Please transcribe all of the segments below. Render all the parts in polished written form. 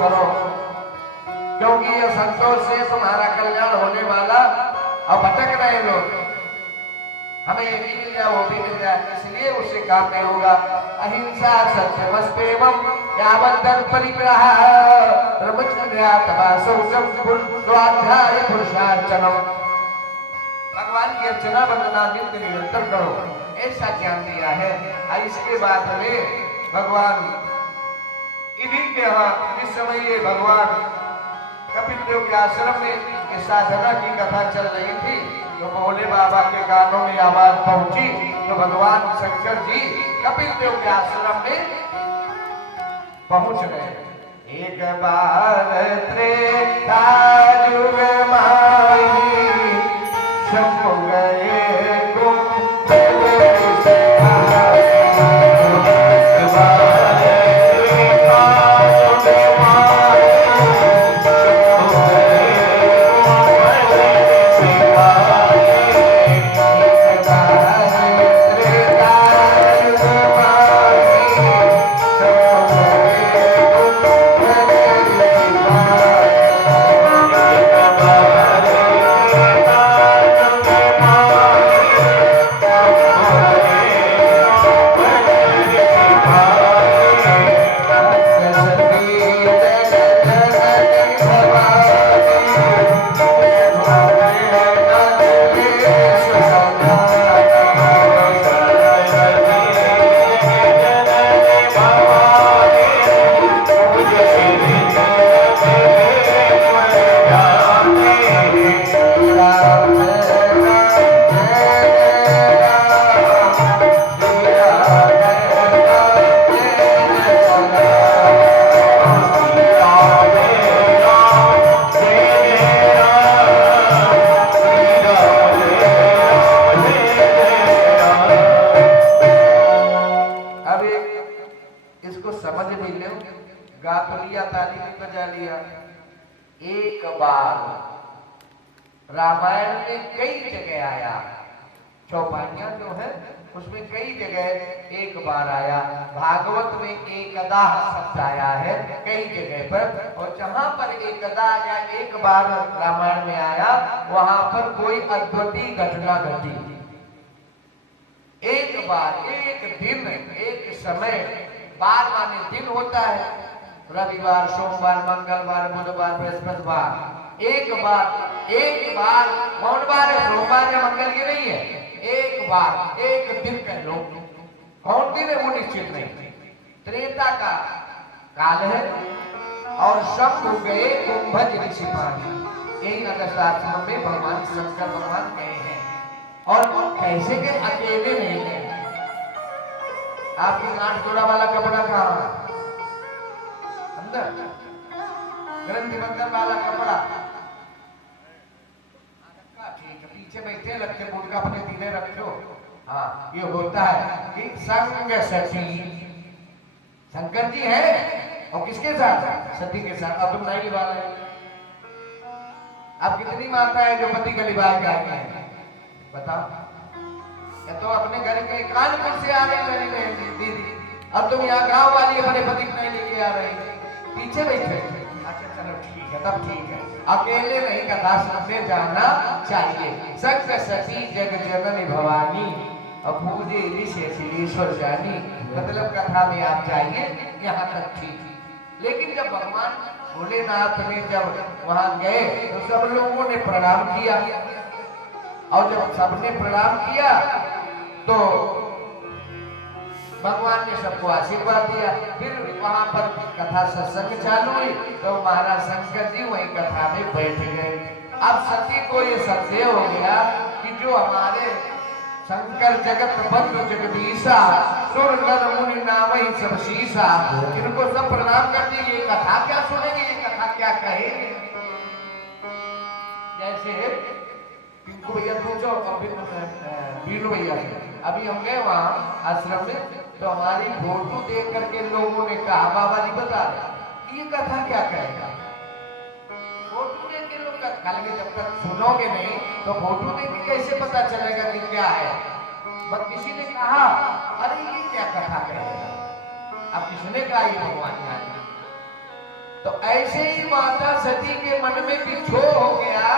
करो, क्योंकि ये संतोष से तुम्हारा कल्याण होने वाला। और भटक रहे लोग, हमें ये भी मिल जाए वो भी मिल जाए, इसलिए उससे काम नहीं होगा। अहिंसा सत्यमस्तेवम यावद् परिग्रह स्वाध्याय पुरुषार्चनम। भगवान की अर्चना वंदना नित्य निरंतर करो, ऐसा ज्ञान दिया है। इसके बाद में भगवान इन्हीं के यहाँ इस समय ये भगवान कपिल देव के आश्रम में साधना की कथा चल रही थी, तो भोले बाबा के कानों में आवाज पहुंची, तो भगवान शंकर जी कपिल देव के आश्रम में पहुंच गए। एक बार त्रेता युग माही शंभु गए एक बार रामायण में कई जगह आया, चौपाइयां जो है उसमें कई जगह एक बार आया। भागवत में एकदा शब्द आया है कई जगह पर, और जहां पर एकदा या एक बार रामायण में आया वहां पर कोई अद्वितीय घटना घटी। एक बार, एक दिन, एक समय, बार माने दिन होता है, रविवार, सोमवार, मंगलवार, बुधवार, बृहस्पतिवार। एक बार कौन बार है? सोमवार या मंगल की नहीं है, एक बार, एक दिन कह लो। कौन दिन है वो निश्चित नहीं। त्रेता का काल है और सब हो गए कुंभज ऋषि पानी। यही अगस्त्याश्रम में भगवान शंकर भगवान गए हैं, और कैसे के अकेले नहीं गए। आपकी 8 जोड़ा वाला कपड़ा कहाँ? अंदर ग्रंथि बंधन वाला कपड़ा ठीक है, पीछे बैठे रखे मुर्गा अपने दीने रखो। हाँ, ये होता है कि संग सती शंकर जी है, और किसके साथ? सती के साथ। अब तुम नहीं लिवा रहे। अब कितनी माता है जो पति का लिबास गाती है बताओ? या तो अपने घर के कानपुर से आ रही मेरी बहन दीदी, अब तुम यहाँ गांव वाली अपने पति को नहीं लेके आ रही, पीछे बैठे। अच्छा चलो ठीक है, तब ठीक है, अकेले नहीं कथा सुनने जाना चाहिए। संग सती जग जननी भवानी और पूजे ऋषिश्वर जानी। मतलब कथा में आप जाइए, यहाँ तक ठीक। लेकिन जब भगवान भोलेनाथ ने जब वहां गए तो सब लोगों ने प्रणाम किया, और जब सबने प्रणाम किया तो भगवान ने सबको आशीर्वाद दिया। फिर वहां पर कथा सत्संग चालू हुई, तो महाराज शंकर जी वही कथा में बैठ गए। अब सती को ये संदेह हो गया कि जो हमारे शंकर जगत बंधु जगदीशा सुर नर मुनि नामहि सब शीशा, इनको सब प्रणाम कर दिए, ये कथा क्या सुनेंगे, ये कथा क्या कहेंगे। जैसे पिंकू भैया पूछो, बीनू भैया से अभी हम गए वहां आश्रम में, तो हमारी फोटो देख करके लोगों ने कहा, बाबा जी बता रहे ये कथा क्या कहेगा। फोटो देख के लोग कल के जब तक सुनोगे नहीं तो फोटो देख के कैसे पता चलेगा कि क्या है। बस किसी ने कहा अरे ये क्या कथा कहेगा। अब किसने कहा ये भगवान यहाँ, तो ऐसे ही माता सती के मन में विक्षोभ हो गया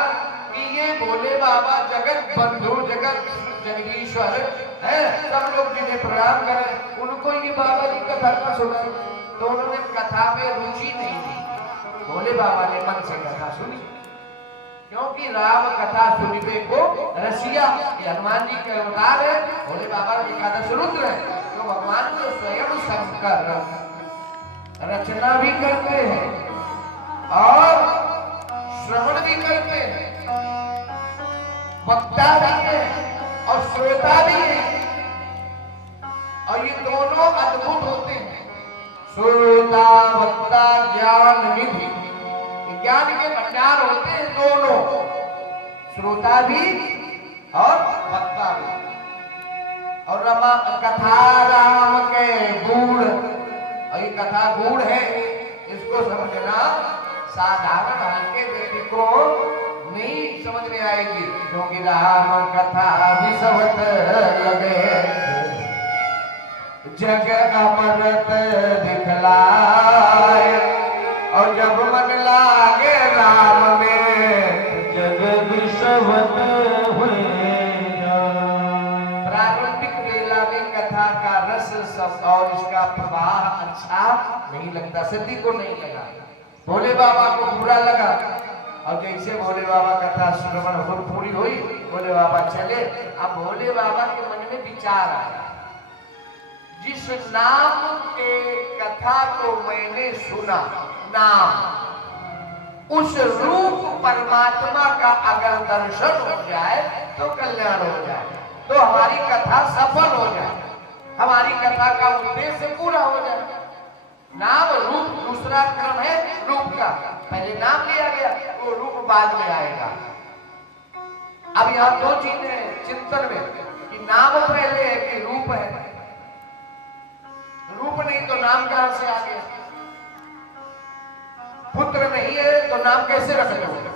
कि ये भोले बाबा जगत बंधु जगत जगदीश्वर है, सब लोग जिन्हें प्रणाम करें उनको ये बाबा की कथा का सुनाई। तो उन्होंने कथा में रुचि नहीं दी। भोले बाबा ने मन से कथा सुनी, क्योंकि राम कथा सुनिबे को रसिया, ये हनुमान जी के अवतार है, भोले बाबा एकादश रुद्र है। तो भगवान जो स्वयं शंकर रचना भी करते हैं और श्रवण भी करते हैं, वक्ता भी है और श्रोता भी है, और ये दोनों अद्भुत होते हैं। श्रोता वक्ता ज्ञान निधि, ज्ञान के भंडार होते हैं दोनों, श्रोता भी और वक्ता भी। और रमा कथा राम के गूढ़, और ये कथा गूढ़ है, इसको समझना साधारण हल्के व्यक्ति को नहीं समझ में आएगी, क्योंकि राम कथा विसवत लगे जग अमृत दिखलाए, और जब मन लागे राम में जग विसवत हुए। प्रारंभिक वेला में कथा का रस सब और इसका प्रवाह अच्छा नहीं लगता, सती को नहीं लगा, भोले बाबा को बुरा लगा। और जैसे भोले बाबा कथा श्रवण पूरी हुई, भोले बाबा चले। अब भोले बाबा के मन में विचार आया, जिस नाम के कथा को मैंने सुना, नाम, उस रूप परमात्मा का अगर दर्शन हो जाए तो कल्याण हो जाए, तो हमारी कथा सफल हो जाए, हमारी कथा का उद्देश्य पूरा हो जाए। नाम रूप दूसरा क्रम है रूप का, पहले नाम लिया गया, वो रूप बाद में आएगा। अब यहाँ दो चीजें चिंतन में, कि नाम पहले है कि रूप है। रूप नहीं तो नाम कहां से आ गया? पुत्र नहीं है तो नाम कैसे रख दोगे?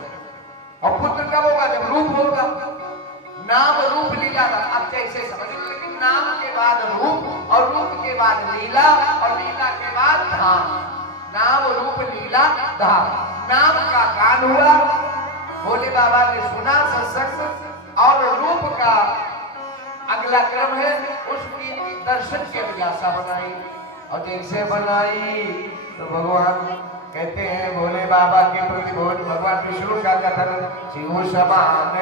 और पुत्र कब होगा? जब रूप होगा। नाम रूप लीला, अब जैसे समझ, लेकिन नाम के बाद रूप, और रूप के बाद लीला, और लीला के बाद धाम। नाम रूप लीला धाम, नाम का गान हुआ, भोले बाबा ने सुना सत्संग, और रूप का अगला क्रम है उसकी दर्शन की अभिलाषा बनाई। और जैसे बनाई तो भगवान कहते हैं, भोले बाबा के प्रति भगवान विष्णु का कथन, शिव समान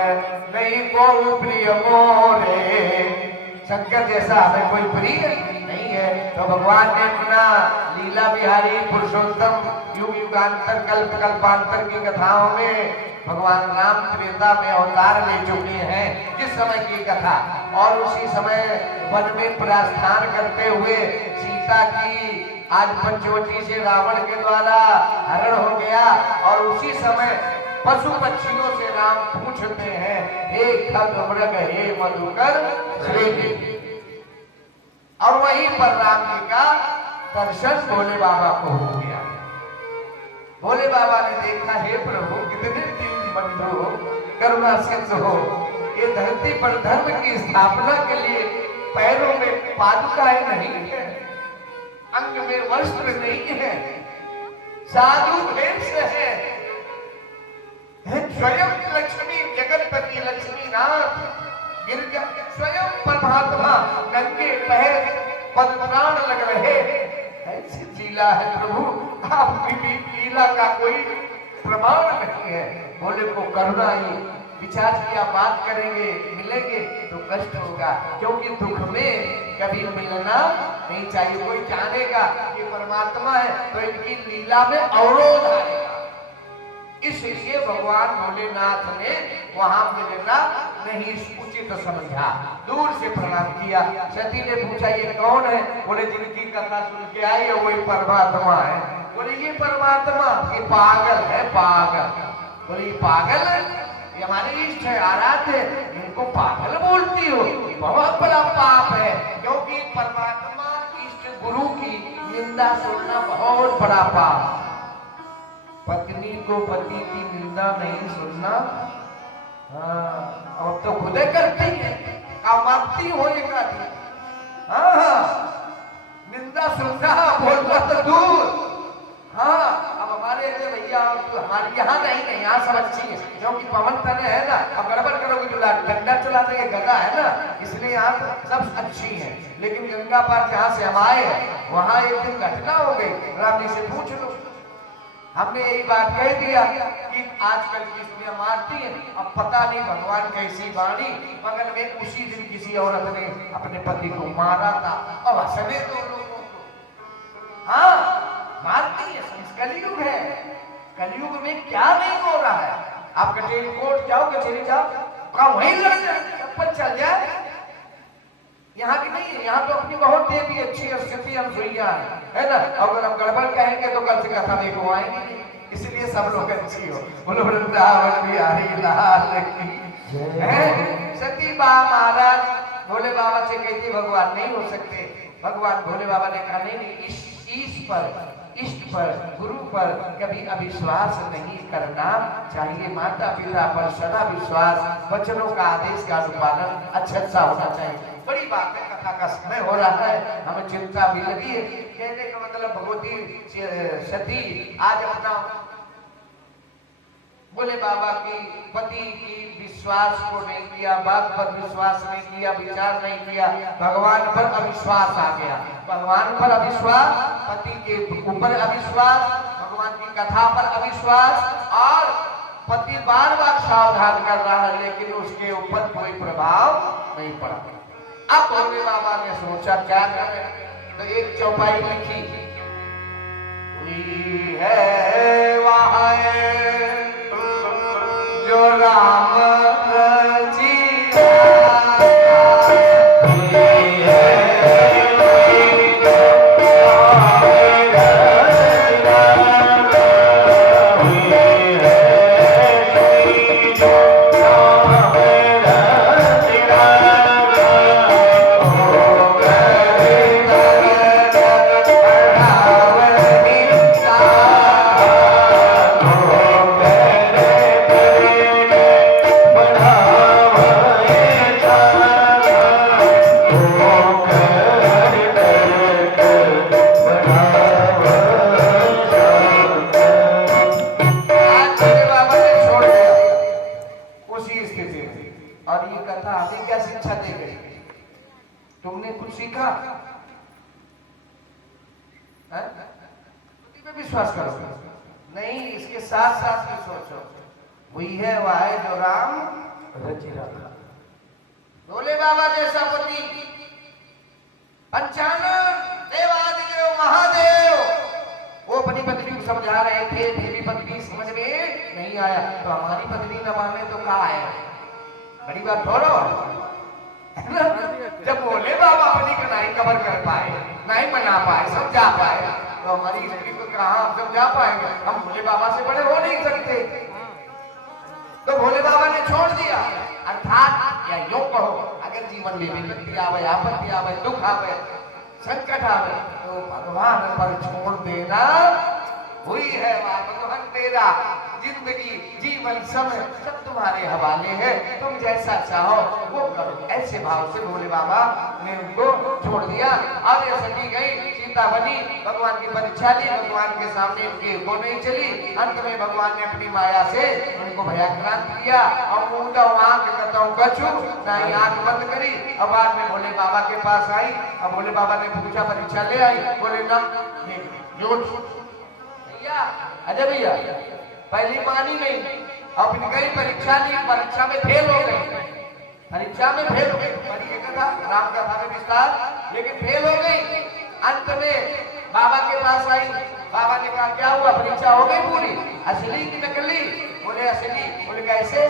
नहीं को प्रिय मोरे, शंकर जैसा हमें कोई प्रिय नहीं है। तो भगवान ने अपना लीला बिहारी पुरुषोत्तम युग युगांतर कल्प कल्पांतर की कथाओं में भगवान राम त्रेता में अवतार ले चुके हैं, जिस समय की कथा, और उसी समय वन में प्रस्थान करते हुए सीता की आज पंचवटी से रावण के द्वारा हरण हो गया, और उसी समय पशु पक्षियों से राम पूछते हैं, हे खग मृग हे मधुकर श्रेणी, और वहीं पर राम जी का दर्शन भोले बाबा को हो गया। भोले बाबा ने देखा, हे प्रभु कितने दीन बंधु करुणा सिंधु हो, ये धरती पर धर्म की स्थापना के लिए पैरों में पादुकाएं नहीं है, अंग में वस्त्र नहीं है, साधु भेष है, स्वयं लक्ष्मी जगतपति लक्ष्मी नाथ गिरजा स्वयं परमात्मा नंगे पैर पदप्राण लग रहे, ऐसी लीला है प्रभु, आपकी भी लीला का कोई प्रमाण नहीं है। बोले को करुणा आई, विचार किया, बात करेंगे, मिलेंगे तो कष्ट होगा, क्योंकि दुख में कभी मिलना नहीं चाहिए। कोई जानेगा कि परमात्मा है तो इनकी लीला में अवरोध आएगा, इसलिए भगवान भोलेनाथ ने वहां मिलना नहीं उचित समझा, दूर से प्रणाम किया। सती ने पूछा, ये कौन है? बोले, जिनकी कथा सुन के आई है वही परमात्मा है। बोले, ये परमात्मा? ये पागल है, पागल। बोले, ये पागल है? ये हमारे इष्ट है, आराध्य है, इनको पागल बोलती हो? बहुत बड़ा पाप है, क्योंकि परमात्मा इष्ट गुरु की निंदा सुनना बहुत बड़ा पाप। पत्नी को पति की निंदा नहीं सुनना, हाँ, अब तो खुदे करती है, कामती हो ये करती, हाँ, निंदा सुनना बोलना तो दूर। हाँ, अब हमारे कहते हैं भैया तो हमारी यहाँ नहीं है, यहाँ सब अच्छी है, क्योंकि पवन तन है ना, अब गड़बड़ करोगे तो डंडा चला देंगे, गदा है ना, इसलिए यहाँ सब अच्छी है। लेकिन गंगा पार जहाँ से हम आए हैं वहाँ एक दिन घटना हो गई, राम जी से पूछ लो। हमने यही बात कह दिया कि आजकल की स्त्रियां मारती हैं, अब पता नहीं भगवान कैसी वाणी, मगर में उसी दिन किसी औरत ने अपने पति को मारा था और हंसने दो लोगों को। हाँ मारती है, कलयुग है, कलयुग में क्या नहीं हो रहा है। आप कचेरी कोर्ट जाओ, कचेरी जाओ, कहा वहीं लड़ जाए, चप्पल चल जाए। यहाँ की नहीं है, यहाँ तो अपनी बहुत देवी अच्छी स्थिति हम सुइया है ना, अगर हम गड़बड़ कहेंगे तो कल से कथा देखो आएंगे, इसलिए सब लोग अच्छी हो। बोलो वृंदावन बिहारी लाल की। सती बा महाराज भोले बाबा से कहती भगवान नहीं हो सकते। भगवान भोले बाबा ने कहा नहीं, इष्ट पर गुरु पर कभी अविश्वास नहीं करना चाहिए, माता पिता पर सदा विश्वास, वचनों का आदेश का अनुपालन अच्छा होना चाहिए। बड़ी बात है, कथा का समय हो रहा है, हमें चिंता भी लगी है। कहने का मतलब भगवती सती आज अपना बोले बाबा की पति की विश्वास को नहीं किया, बात पर विश्वास नहीं किया, विचार नहीं किया, भगवान पर अविश्वास आ गया। भगवान पर अविश्वास, पति के ऊपर अविश्वास, भगवान की कथा पर अविश्वास, और पति बार बार सावधान कर रहा है लेकिन उसके ऊपर कोई प्रभाव नहीं पड़ा। अब भोले बाबा ने सोचा क्या करें, तो एक चौपाई लिखी, हुई है वहाँ जो राम विश्वास करो नहीं, इसके साथ साथ भी सोचो, हुई है वह है जो राम रचि रखा। भोले बाबा जैसा पति, पंचानन देवादिदेव महादेव, वो अपनी पत्नी को समझा रहे थे, देवी पत्नी समझ में नहीं आया, तो हमारी पत्नी न माने तो कहा है, बड़ी बात थोड़ो। जब भोले बाबा अपनी को नहीं कवर कर पाए, नहीं मना पाए, समझा पाए, तो हमारी स्त्री को कहा हम समझा पाएंगे, हम भोले बाबा से बड़े हो नहीं सकते। तो भोले बाबा ने छोड़ दिया, अर्थात या यूं कहो, अगर जीवन में विपत्ति आवे, आपत्ति आवे, दुख आवे, संकट आवे, तो भगवान पर छोड़ देना। हुई है भगवान तेरा, जिंदगी जीवन समय सब तुम्हारे हवाले है, तुम जैसा चाहो वो करो। ऐसे भाव से भोले बाबा ने उनको छोड़ दिया। अब ये सती गई, सीता बनी, भगवान की परीक्षा ली, भगवान के सामने उनकी वो नहीं चली। अंत में भगवान ने अपनी माया से उनको भयाक्रांत किया और मुंडा आंख कतौ कछु नहीं, आंख बंद करी। अब बाद में भोले बाबा के पास आई, अब भोले बाबा ने पूछा, परीक्षा ले आई, बोले ना अजय भैया पहली मानी नहीं, अपनी गई परीक्षा ली, परीक्षा में फेल हो गई, परीक्षा में फेल हो गई, पढ़िए कथा राम कथा में विस्तार, लेकिन फेल हो गई। अंत में बाबा के पास आई, बाबा ने कहा क्या हुआ, परीक्षा हो गई पूरी, असली की नकली? बोले असली। बोले कैसे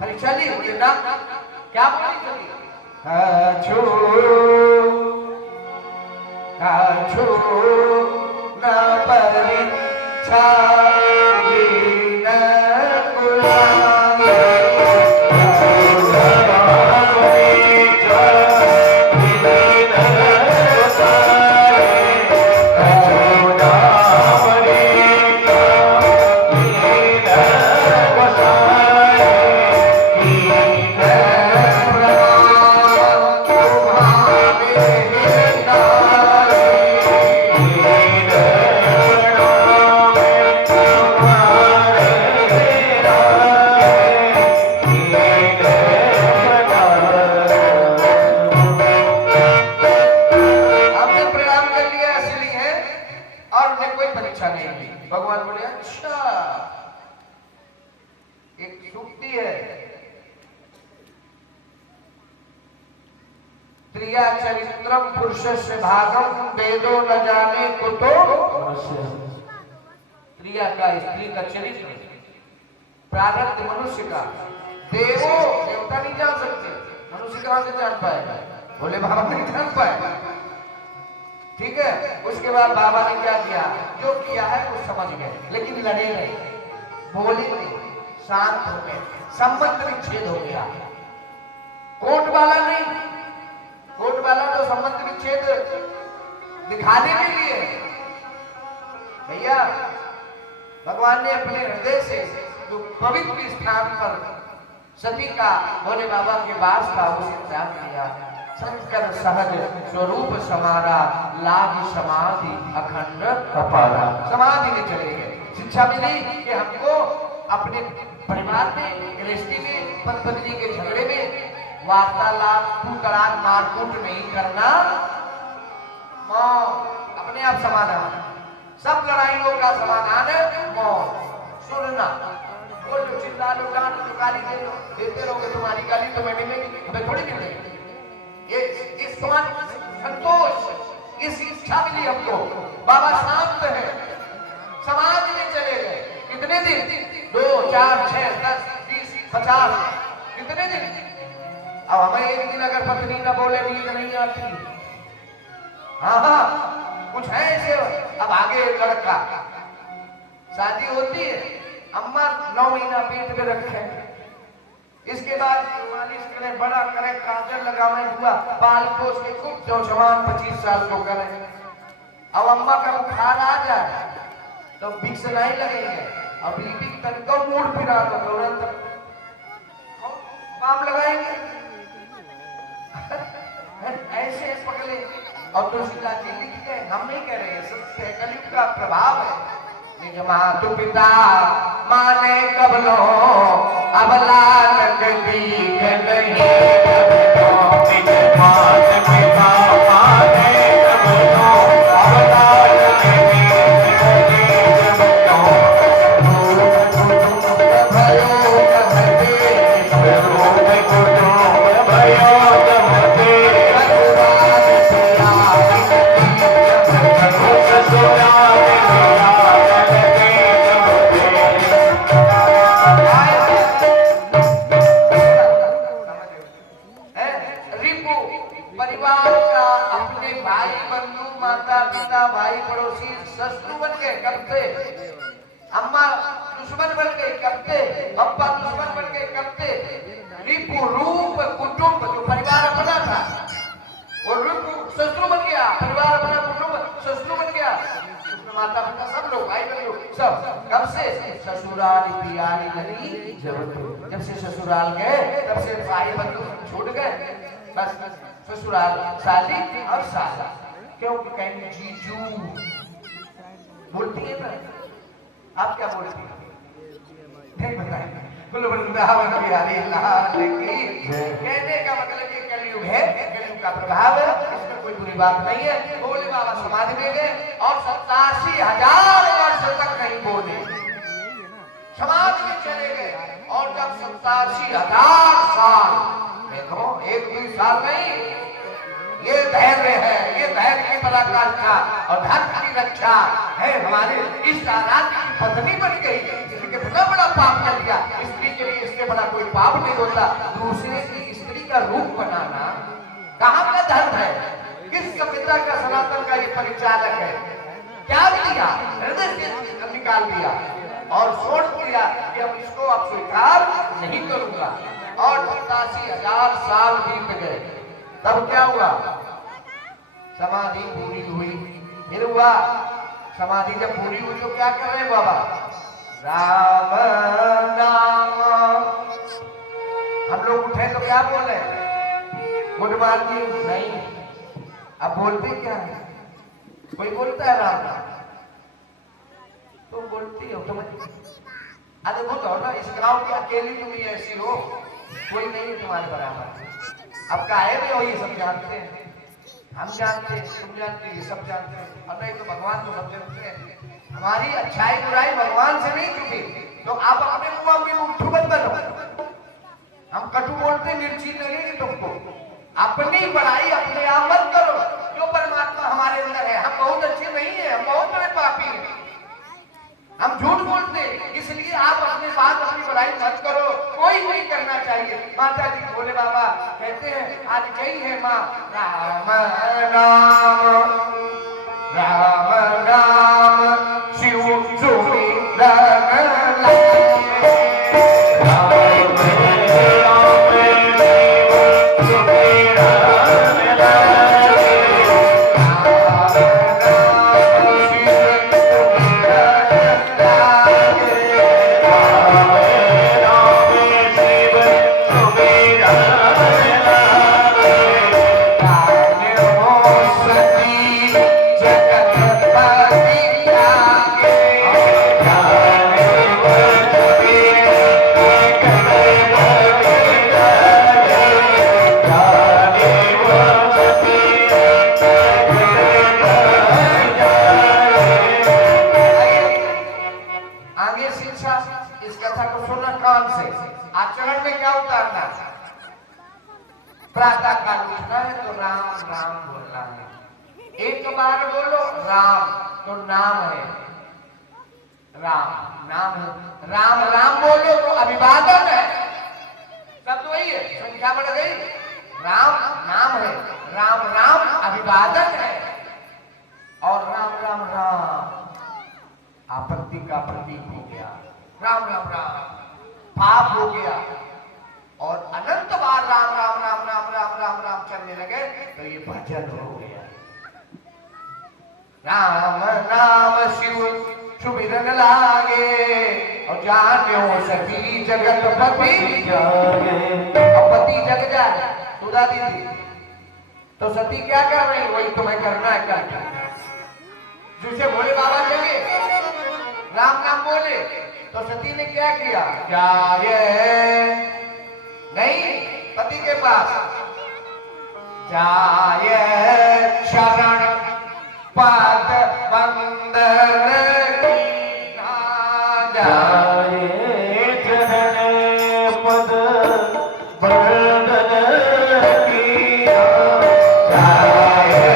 परीक्षा ली? बोले ना, क्या बोली? न परीक्षा भगवान बोले अच्छा एक सूक्ति है, स्त्रिया चरित्रम पुरुषस्य भागम वेदो न जाने कुतो। स्त्रिया का, स्त्री का चरित्र, प्रारब्ध मनुष्य का, देवता नहीं जान सकते, मनुष्य कहां से जान पाएगा, बोले बाबा नहीं जान पाएगा। ठीक है, उसके बाद बाबा ने क्या किया, जो किया है वो समझ गए, लेकिन लड़े नहीं, बोले नहीं, शांत हो गए, संबंध विच्छेद हो गया। कोर्ट वाला नहीं, कोर्ट वाला तो संबंध विच्छेद दिखाने के लिए, भैया भगवान ने अपने हृदय से जो पवित्र स्थान पर सती का भोले बाबा के वास था उसे त्याग किया। शंकर सहज स्वरूप समारा, लाभ समाधि अखंड अपारा। समाधि में चले गए। शिक्षा मिली कि हमको अपने परिवार में, गृहस्थी में, पति पत्नी के झगड़े में वार्तालाप, तू तड़ाक मारकूट नहीं करना, मौत अपने आप समाधान। सब लड़ाइयों का समाधान है मौत। सुनना, बोल लो, चिल्ला लो, डांट लो, गाली दे लो, देते रहोगे, तुम्हारी गाली तो मैं मिलेगी, हमें थोड़ी मिलेगी। ये इस समान संतोष, इस इच्छा मिली हमको। बाबा शांत है, समाज में चले गए। कितने दिन? 2, 4, 6, 10, 20, 50, कितने दिन? अब हमें एक दिन अगर पत्नी न बोले नींद नहीं आती। हाँ हाँ, कुछ है ऐसे। अब आगे लड़का, शादी होती है, अम्मा 9 महीना पेट में रखे, इसके बाद मालिश करें, बड़ा करें, काजल लगावे, हुआ पाल पोस के खूब जवान 25 साल को करें। अब अम्मा का बुखार आ जाए तो भिक्स नहीं लगेंगे, अब बीबी तन को मूड फिरा तो तुरंत काम लगाएंगे। ऐसे पगले। और तुलसीदास जी लिखते हैं, हम नहीं कह रहे हैं, सत्य कलयुग का प्रभाव है। निज मातु पिता माने कब लो, अब लालक दीख नहीं। निज मातु पिता माने कब लो, अब लालक दीख नहीं। भयो कहते, भयो कहते, परिवार का, अपने भाई बंधु, माता पिता, भाई पड़ोसी शत्रु बन गए। कब से? अम्मा दुश्मन बन गई। कब से? अब्बा दुश्मन बन गए। कब से? रिपु रूप कुटुंब, जो परिवार अपना था वो रूप शत्रु बन गया। परिवार अपना, कुटुंब शत्रु बन गया। माता पिता सब लोग, भाई बंधु सब। कब से? ससुराल पियारी लगी जब से ससुराल गए तब से भाई बंधु छूट गए। बस ससुराल साली और साला, क्यों कहेंगे जीजू बोलती है ना, आप क्या बोलती है? नहीं बताएंगे। बोलो वृंदावन बिहारी लाल की। कहने का मतलब ये कलयुग है, कलयुग का प्रभाव है, इसमें कोई बुरी बात नहीं है। बोले बाबा समाधि में गए और 87,000 वर्ष तक नहीं बोले, समाधि में चले गए। और जब 87,000 साल, देखो 1-2 साल नहीं, ये धैर्य है, ये धैर्य की पराकाष्ठा और धर्म की रक्षा है। हमारे इस आराध्य की पत्नी बन गई, इसलिए बड़ा बड़ा पाप कर दिया। स्त्री के लिए इससे बड़ा कोई पाप नहीं होता। दूसरे की स्त्री का रूप बनाना कहाँ का धर्म है? किस सभ्यता का, सनातन का ये परिचालक है? क्या दिया? हृदय से निकाल दिया और छोड़ दिया कि अब इसको अब स्वीकार नहीं करूंगा। और 87,000 साल बीत गए। तब क्या हुआ? समाधि पूरी हुई। फिर हुआ समाधि जब पूरी हुई तो क्या कर रहे हैं बाबा? राम नाम। हम लोग उठे तो क्या बोले? गुड मॉर्निंग नहीं, अब बोलते क्या है? कोई बोलता है राम नाम? तुम बोलती हो तुम? अरे वो तो ना, इस गांव की अकेली तुम ही ऐसी हो, कोई नहीं है तुम्हारे बराबर। अब काहे में हो, ये सब जानते हैं, हम जानते हैं, तुम जानते हैं, ये सब जानते हैं। और नहीं तो भगवान तो सब जानते हैं। हमारी अच्छाई बुराई भगवान से नहीं छुपी, तो आप अपने मुंह में मुट्ठू बंद बनो। हम कटु बोलते मिर्ची लगेगी तुमको। अपनी बड़ाई अपने आप मत करो। जो परमात्मा हमारे अंदर है, हम बहुत अच्छे नहीं है, हम बहुत बड़े पापी हैं, हम झूठ बोलते, इसलिए आप अपने बात अपनी बड़ाई मत करो। कोई नहीं करना चाहिए। माता जी भोले बाबा कहते हैं आज गई है माँ राम नाम, राम नाम शिव जोड़ी आचरण में क्या उतारना? प्रातः काल उठना है तो राम राम बोलना है। एक बार बोलो राम तो नाम है, राम नाम है। राम राम बोलो तो अभिवादन है। सब तो वही है, संख्या बढ़ गई। राम नाम है, राम राम अभिवादन है, और राम राम राम आपत्ति का प्रतीक हो गया। राम राम राम पाप हो गया, और अनंत बार राम राम राम राम राम राम राम चलने लगे तो ये भजन हो गया। राम नाम शिव सुमिरन लागे, और जान्यो सभी जगत पति जागे। अब पति जग जाए सुधा दीदी, तो सती क्या कर रही? वही तुम्हें करना है। क्या जिसे भोले बाबा जगे राम नाम बोले, तो सती ने क्या किया? जाए नहीं पति के पास, जाए शरण पद बंदन की ना जाए, चरण पद बंदन की ना जाए,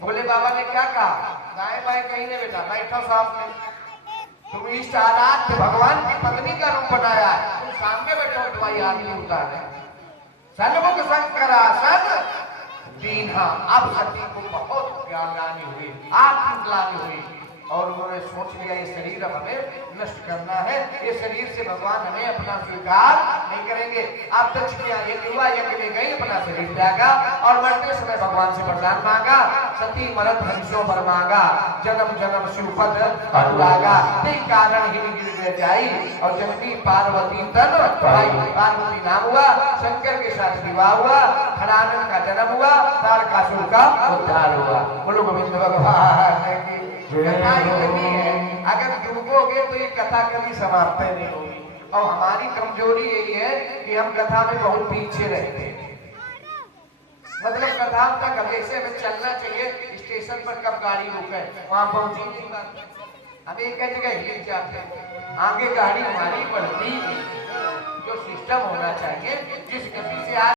भोले बाबा ने क्या कहा? दाएं बाएं कहीं नहीं बेटा, बैठो साथ में। तुम इष्ट आराध्य भगवान की पत्नी का रूप बनाया है, तुम सामने बैठो, तुम्हारी आरती उतारे। सन्मुख शंकरासन दीन्हा। अब सती को बहुत ज्ञान हुई, आत्मग्लानि हुई, और उन्होंने सोच लिया ये शरीर अब हमें नष्ट करना है, ये शरीर से भगवान हमें अपना स्वीकार नहीं करेंगे। आप दक्ष किया युवा यज्ञ में गई, अपना शरीर त्यागा, और मरते समय भगवान से वरदान मांगा। सती मरत हंसो बर मांगा, जन्म जन्म शिवपद अनुरागा। यही कारण ही गिर जाई, और जगती पार्वती तन भाई पार्वती नाम हुआ। शंकर के साथ विवाह हुआ, खड़ानंद का जन्म हुआ, तारकासुर का उद्धार हुआ। बोलो गोविंद भगवान की कथा इतनी है, अगर डूबोगे तो ये कथा कभी समाप्त नहीं होगी। और हमारी कमजोरी यही है कि हम कथा में बहुत पीछे रहते हैं। मतलब कथा तक हमेशा में चलना चाहिए, स्टेशन पर कब गाड़ी रुके वहां पहुंची, हम एक जगह हिल जाते हैं, आगे गाड़ी हमारी बढ़ती। जो सिस्टम होना चाहिए, जिस गति से